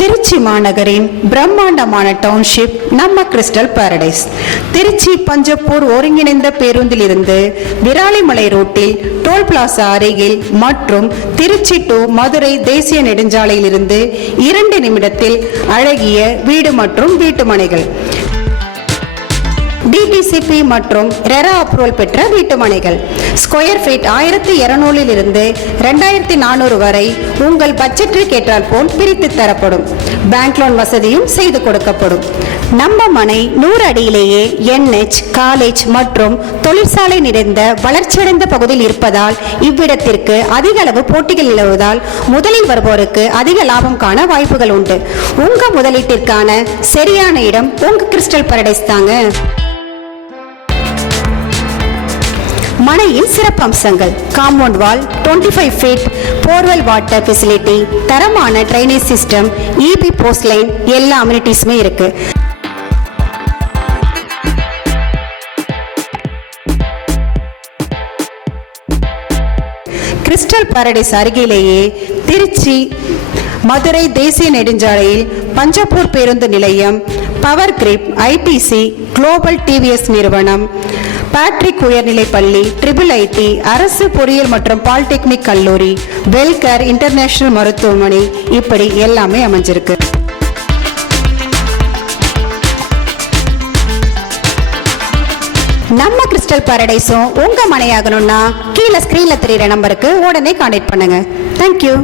திருச்சி மாநகரின் பிரம்மாண்டமான டவுன்ஷிப் நம்ம கிறிஸ்டல் பாரடைஸ். திருச்சி பஞ்சப்பூர் ஒருங்கிணைந்த பேருந்திலிருந்து விராலிமலை ரோட்டில் டோல் பிளாசா அருகில் மற்றும் திருச்சி டு மதுரை தேசிய நெடுஞ்சாலையிலிருந்து 2 நிமிடத்தில் அழகிய வீடு மற்றும் வீட்டுமனைகள். டிடிசிபி மற்றும் ரெரா அப்ரூவல் பெற்ற வீட்டுமனைகள். ஸ்கொயர் ஃபீட் 1200 இருந்து 2400 வரை உங்கள் பட்ஜெட்டிற்கு ஏற்றால் போல் பிரித்து தரப்படும். பேங்க் லோன் வசதியும் செய்து கொடுக்கப்படும். நம்ம மனை 100 அடியிலேயே NH, காலேஜ் மற்றும் தொழிற்சாலை நிறைந்த வளர்ச்சியடைந்த பகுதியில் இருப்பதால் இவ்விடத்திற்கு அதிக அளவு போட்டிகள் நிலவுவதால் முதலில் வருவோருக்கு அதிக லாபம் காண வாய்ப்புகள் உண்டு. உங்க முதலீட்டிற்கான சரியான இடம் உங்க கிறிஸ்டல் பாரடைஸ் தாங்க. மனையின் சிறப்பம்சங்கள்: compound wall, 25 feet borewell water facility, தரமான drainage system, EB post line, எல்லா அம்யூனிட்டிஸுமே இருக்கு. கிறிஸ்டல் பாரடைஸ் அருகிலேயே திருச்சி மதுரை தேசிய நெடுஞ்சாலையில் பஞ்சப்பூர் பேருந்து நிலையம், power grip, ITC, global TVS நிறுவனம், பேட்ரிக் உயர்நிலைப் பள்ளி, IIIT, அரசு பொறியியல் மற்றும் பாலிடெக்னிக் கல்லூரி, வெல்கேர் இன்டர்நேஷனல் மருத்துவமனை, இப்படி எல்லாமே அமைஞ்சிருக்கு. நம்ம கிறிஸ்டல் பாரடைஸும் உங்க மனையாகணும்னா கீழே ஸ்கிரீன்ல தெரியுற நம்பருக்கு உடனே கான்டாக்ட் பண்ணுங்க. தேங்க்யூ.